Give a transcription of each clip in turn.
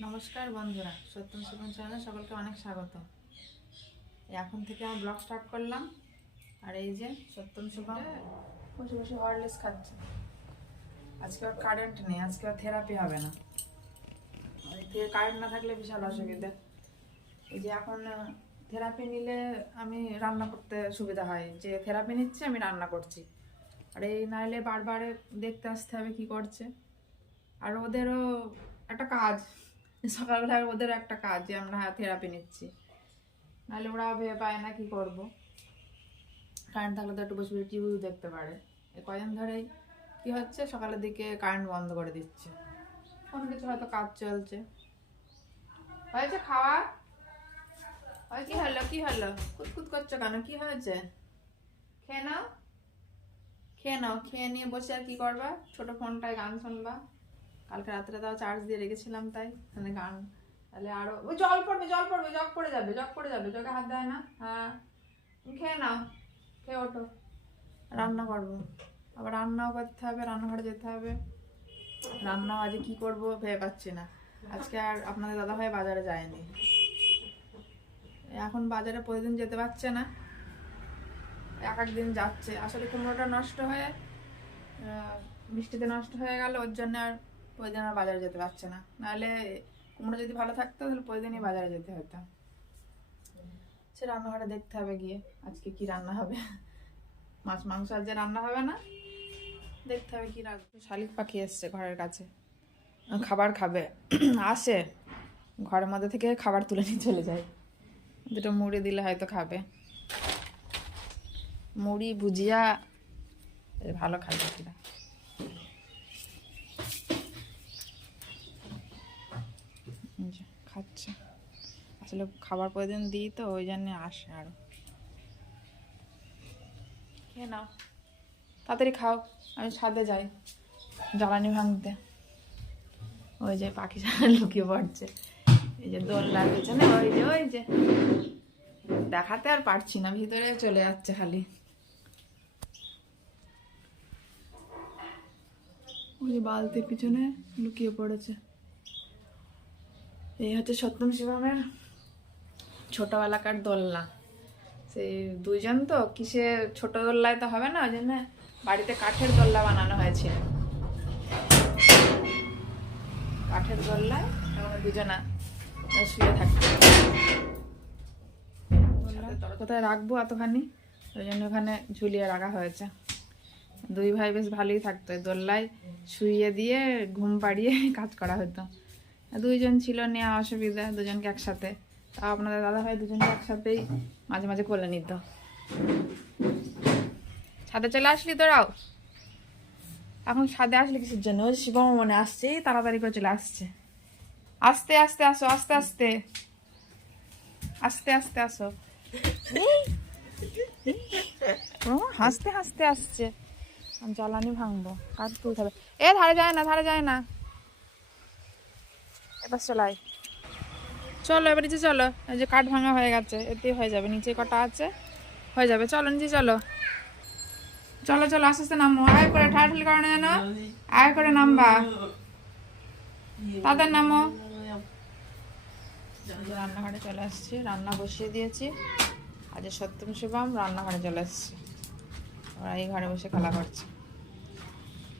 নমস্কার বন্ধুরা, সত্যম শুভম চ্যানেলে সকলকে অনেক স্বাগত। এখন থেকে আমি ব্লগ স্টার্ট করলাম। আর এই যে সত্যম শুভম বসে বসে হরলিক্স খাচ্ছে। আজকে আর কারেন্ট নেই, আজকে আর থেরাপি হবে না। কারেন্ট না থাকলে বিশাল অসুবিধা। এই যে এখন থেরাপি নিলে আমি রান্না করতে সুবিধা হয়, যে থেরাপি নিচ্ছে আমি রান্না করছি। আর এই নাইলে বারবার দেখতে আসতে হবে কি করছে। আর ওদেরও একটা কাজ, সকালবেলায় ওদের একটা কাজ যে আমরা থেরাপি নিচ্ছি, নাহলে ওরা ভেবে পায় না কি করব। কারেন্ট থাকলে তো একটু বসে বসে টিভিও দেখতে পারে। এই কদিন ধরেই কি হচ্ছে, সকালের দিকে কারেন্ট বন্ধ করে দিচ্ছে, কোনো কিছু হয়তো কাজ চলছে। হয়েছে খাওয়া? কি হলো কি হলো, কুতকুত করছো কেন, কি হয়েছে? খেয়ে নাও, খেয়ে নাও, খেয়ে নিয়ে বসে আর কি করবা? ছোট ফোনটায় গান শুনবা। কালকে রাত্রে তাও চার্জ দিয়ে রেখেছিলাম, তাই মানে গান। তাহলে আরো ওই জল পড়বে, জল পড়বে, জগ পড়ে যাবে, জগ পড়ে যাবে, জগে হাত দেয় না। হ্যাঁ খেয়ে নাও, খেয়ে ওঠো। রান্না করবো, আবার রান্নাও করতে হবে, রান্নাঘরে যেতে হবে। রান্নাও আজকে কি করবো ভেবে পাচ্ছি না। আজকে আর আপনাদের দাদাভাই বাজারে যায়নি। এখন বাজারে প্রতিদিন যেতে পারছে না, এক এক দিন যাচ্ছে। আসলে কুমড়োটা নষ্ট হয়ে বৃষ্টিতে নষ্ট হয়ে গেল, ওর জন্য আর প্রতিদিন আর বাজারে যেতে পারছে না। নাহলে কুমড়ো যদি ভালো থাকতো তাহলে প্রতিদিনই বাজারে যেতে হতো। সে রান্নাঘরে দেখতে হবে গিয়ে আজকে কি রান্না হবে। মাছ মাংস আর যে রান্না হবে না, দেখতে হবে কি রাখবো। শালিক পাখি এসছে ঘরের কাছে, খাবার খাবে। আসে ঘরের মধ্যে থেকে খাবার তুলে নিয়ে চলে যায়। দুটো মুড়ি দিলে হয়তো খাবে, মুড়ি ভুজিয়া ভালো খায় পাখিরা। খাচ্ছে, আসলে খাবার প্রতিদিন দিই তো ওই জন্য আসে। আরো খেয়ে নাও, তাড়াতাড়ি খাও, আমি ছাদে যাই জ্বালানি ভাঙতে। ওই যে পাখি লুকিয়ে পড়ছে, এই যে দোলনার পেছনে, ওই যে ওই যে দেখাতে আর পারছি না, ভিতরে চলে যাচ্ছে খালি। ওই যে বালতির পিছনে লুকিয়ে পড়েছে। এই হচ্ছে সত্যম শিবমের ছোটবেলাকার দোলনা। সেই দুইজন তো কিসে, ছোট দোলনায় তো হবে না, ওই জন্য বাড়িতে কাঠের দোলনা বানানো হয়েছিল। কাঠের দোলনায় আমরা দুজনা শুয়ে থাকতে। কোথায় রাখবো এতখানি, ওই জন্য ওখানে ঝুলিয়ে রাখা হয়েছে। দুই ভাই বেশ ভালোই থাকতো, দোলনায় শুইয়ে দিয়ে ঘুম পাড়িয়ে কাজ করা হতো। দুইজন ছিল, নেওয়া অসুবিধা, দুজনকে একসাথে। তাও আপনাদের দাদা ভাই দুজনকে একসাথেই মাঝে মাঝে কোলে নিত। ছাদে চলে আসলি তোরাও? এখন ছাদে আসলে কিসের জন্য? ওই শিবম মনে আসছে, তাড়াতাড়ি করে চলে আসছে। আস্তে আস্তে আসো, আস্তে আস্তে, আস্তে আস্তে আসো। হাসতে হাসতে আসছে। জ্বালানি ভাঙবো, কাঠ তুলতে হবে। এ ধারে যায় না, ধারে যায় না। এবার চলাই, চলো এবার নিচে চলো। এই যে কাঠ ভাঙা হয়ে গেছে, এতেই হয়ে যাবে, নিচে কটা আছে হয়ে যাবে। চলো নিচে চলো, চলো চলো আস্তে আস্তে নামো। আয় করে ঠাঠালি করে না, আয় করে নামবা, তাদের নামো। রান্নাঘরে চলে আসছি, রান্না বসিয়ে দিয়েছি। আজ সত্যম শুভম রান্নাঘরে চলে আসছি, ওরা এই ঘরে বসে খেলা করছে।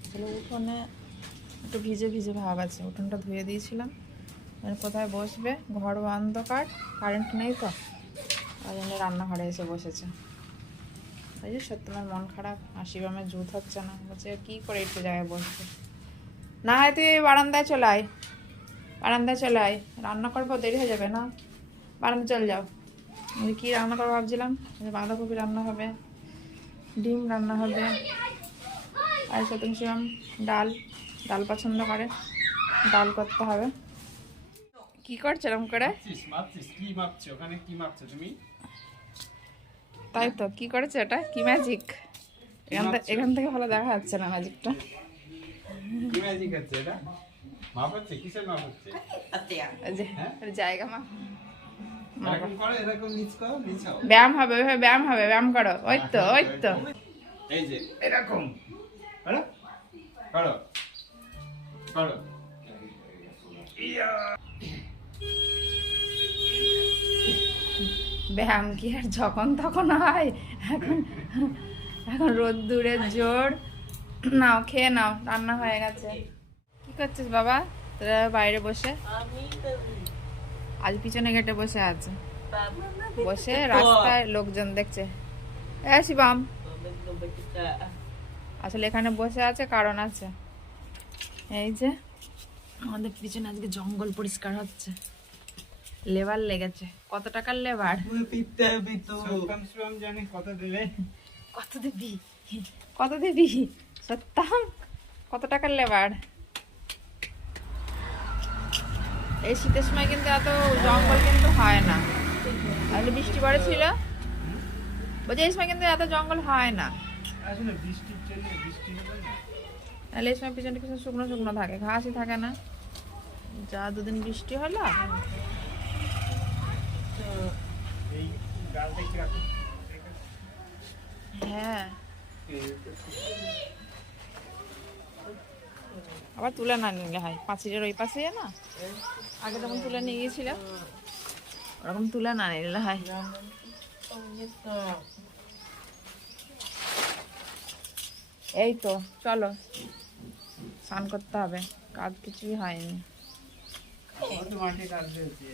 আসলে উঠোনে একটু ভিজে ভিজে ভাব আছে, উঠোনটা ধুয়ে দিয়েছিলাম। কোথায় বসবে, ঘর অন্ধকার, কারেন্ট নেই তো, ওই জন্য রান্নাঘরে এসে বসেছে। ওই যে সত্যমের মন খারাপ, আর শিবমের জুত হচ্ছে না, বলছে কী করে একটু জায়গায় বসবে। না হয় তুই বারান্দায় চলে আয়, বারান্দায় চলে আয়, রান্না করবো, দেরি হয়ে যাবে না, বারান্দায় চলে যাও। আমি কী রান্না করবো ভাবছিলাম, বাঁধাকপি রান্না হবে, ডিম রান্না হবে, আর সত্যম শিবম ডাল, ডাল পছন্দ করে, ডাল করতে হবে। কি করছো এরকম করে? তাই তো, কি করেছে এটা, কি ম্যাজিক? এখান থেকে ভালো দেখা যাচ্ছে না ম্যাজিকটা। কি ম্যাজিক হচ্ছে এটা? মাপ হচ্ছে, কিসের মাপ হচ্ছে? জায়গা মা এরকম করো, এরকম নিচ করো, নিচাও। ব্যায়াম হবে, ওইভাবে ব্যায়াম হবে, ব্যায়াম করো, ওই তো ওই তো। এই যে এরকম করো, করো, করো। ইয়া ব্যায়াম কি আর যখন তখন হয়? এখন এখন রোদ্দুরের জোর। নাও খেয়ে নাও, রান্না হয়ে গেছে। কি করছিস বাবা তোরা বাইরে বসে? আজ পিছনে গেটে বসে আছে, বসে রাস্তায় লোকজন দেখছে। শিবাম আসলে এখানে বসে আছে কারণ আছে। এই যে আমাদের পিছনে আজকে জঙ্গল পরিষ্কার হচ্ছে, লেবার লেগেছে। কত টাকার লেবার? সত্যম জানি কত দিলে? কত দিবি? কত দিবি সত্যম? কত টাকার লেবার? এই শীতের সময় কিন্তু এত জঙ্গল কিন্তু হয় না। আসলে বৃষ্টি পড়েছিল, বলছি এই সময় কিন্তু এত জঙ্গল হয় না। আসলে বৃষ্টির জন্য বৃষ্টি হলো না। তাহলে এই সময় পিছনে কিছু শুকনো শুকনো থাকে, ঘাসই থাকে না। যা দুদিন বৃষ্টি হলো। তো এই গাছ দেখতে রাখো। হ্যাঁ, আবার তুলে না নিলে হয়, পাঁচিলের ওই পাশে না, আগে যখন তুলে নিয়ে গিয়েছিল ওরকম তুলে না নিলে হয়। এই তো চলো, স্নান করতে হবে, কাজ কিছুই হয়নি। কত মাঠে কাজ হয়েছে।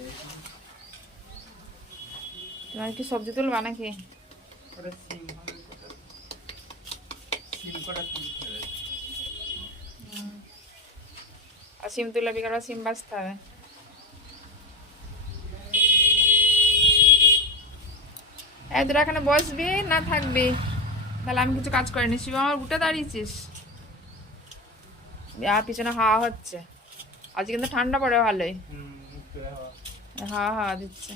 তোমার কি সবজি তুলবা নাকি? ওটা সিম হবে, সিম করা সিম ফেলে। আর সিম তুলে বিকালে সিম বাঁচতে হবে। এই তোরা এখানে বসবি না থাকবি? তাহলে আমি কিছু কাজ করিনি। শিব আমার উঠে দাঁড়িয়েছিস, আর পিছনে হাওয়া হচ্ছে। আজকে কিন্তু ঠান্ডা পড়ে ভালোই, হাওয়া হাওয়া দিচ্ছে।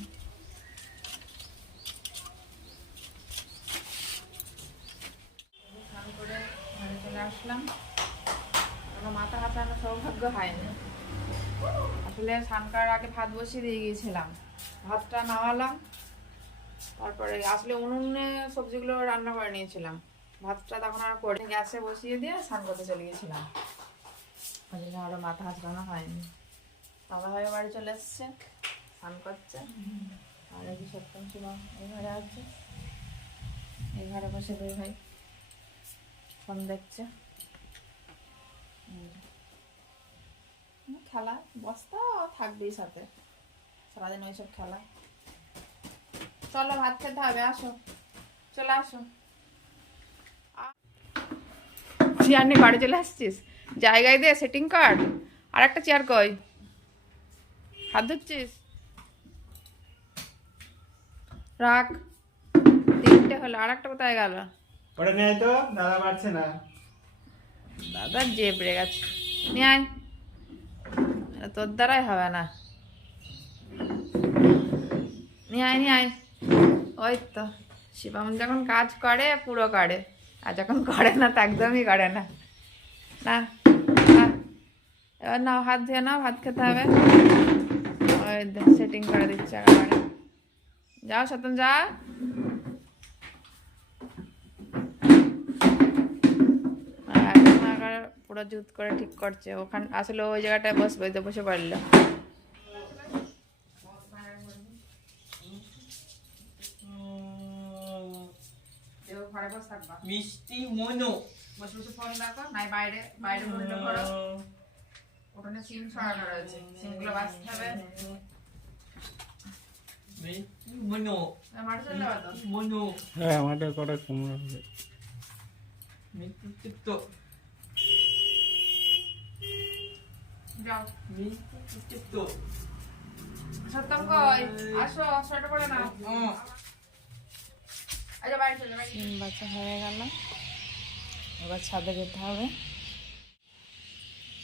স্নান করে ঘরে চলে আসলাম। মাথা হাতানো সৌভাগ্য হয়নি। আসলে স্নান করার আগে ভাত বসিয়ে দিয়ে গিয়েছিলাম, ভাতটা নামালাম, তারপরে আসলে উনুনে সবজিগুলো রান্না করে নিয়েছিলাম, ভাতটা তখন আর করে গ্যাসে বসিয়ে দিয়ে স্নান করতে চলে গেছিলাম। ওই জন্য আরো মাথা হাতানো হয়নি। দাদা ভাই বাড়ি চলে এসছে, স্নান করছে। আর এই সত্যম শিবম এই ঘরে আছে, এই ঘরে বসে দুই ভাই ফোন দেখছে। খেলা বস্তা থাকবেই সাথে, সারাদিন ওইসব খেলা। চলো ভাত খেতে হবে, আসো, চলে আসো। চেয়ার নিয়ে বাড়ি চলে আসছিস? জায়গায় দিয়ে সেটিং কর। আর একটা চেয়ার কই? হাত ধুচ্ছিস? রাখ, তিনটে হলো, আর একটা কোথায় গেল? ওটা নেই তো, দাদা পারছে না। দাদা জেবড়ে গেছে, নিয়ে আয়। তোর দ্বারাই হবে না, নিয়ে আয় নিয়ে আয়। ওই তো শিবম যখন কাজ করে পুরো করে, আর যখন করে না তা একদমই করে না। না এবার নাও, হাত ধুয়ে নাও, ভাত খেতে হবে। ওই সেটিং করে দিচ্ছে একেবারে। যাও সতন যা। পুরো জুত করে ঠিক করছে ওখানে। আসলে ওই জায়গাটায় বসবে, তো বসে পড়লো। ঘরে বসে থাকবা, মিষ্টি মনো বসে বসে ফোন দেখো, নাই বাইরে বাইরে উল্টো করো। ওখানে সিম সরানো রয়েছে, সিমগুলো বাঁচতে হবে। মিষ্টি মনো মাঠে চলে যাবে তো। মনো হ্যাঁ, আমাদের কটা কুমড়ো হবে। মিষ্টি চিত্তো যাও মিষ্টি চিত্তো সত্যম কই, আসো, সোয়েটার পরে নাও। আচ্ছা বাইরে চলে, সিম বাচ্চা হয়ে গেল, এবার ছাদে যেতে হবে।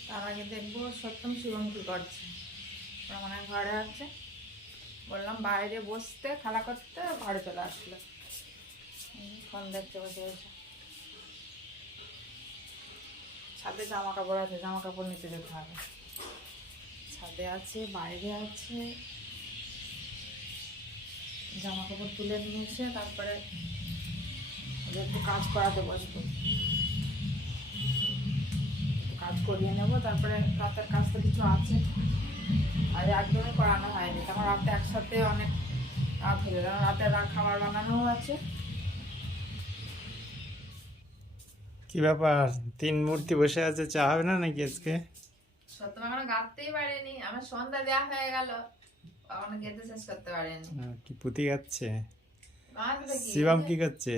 তার আগে দেখবো সত্যম শিবম কি করছে। ওরা মনে হয় ঘরে আছে, বললাম বাইরে বসতে খেলা করতে, ঘরে চলে আসলো, ফোন দেখতে বসে বসে। ছাদে জামা কাপড় আছে, জামা কাপড় নিতে যেতে হবে। ছাদে আছে, বাইরে আছে, জামা কাপড় তুলে নিয়েছে। তারপরে একটু কাজ করাতে বসবো, কাজ করিয়ে নেবো। তারপরে রাতের কাজ তো কিছু আছে, আর একদমই করানো হয়নি, তখন রাতে একসাথে অনেক রাত হয়ে যাবে, রাতে খাবার বানানো আছে। কি ব্যাপার, তিন মূর্তি বসে আছে, চা হবে না নাকি আজকে? সত্যি এখনো গাঁথতেই পারিনি, আমার সন্ধ্যা দেওয়া হয়ে গেল, এখনো গেঁথে শেষ করতে পারিনি। কি পুঁতি গাচ্ছে? গাঁথবে কি? শিবম কি করছে?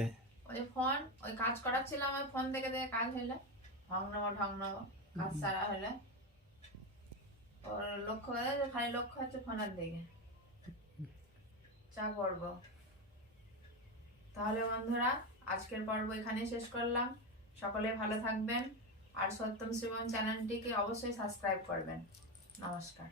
ওই ফোন, ওই কাজ করাচ্ছিলাম, ওই ফোন থেকে দেখে কাজ হইলে ঢং নেবো কাজ সারা হলে ওর লক্ষ্য আছে, খালি লক্ষ্য হচ্ছে ফোনের দিকে। চা করবো। তাহলে বন্ধুরা, আজকের পর্ব এখানেই শেষ করলাম। সকলে ভালো থাকবেন, আর সত্যম শিবম চ্যানেলটিকে অবশ্যই সাবস্ক্রাইব করবেন। নমস্কার।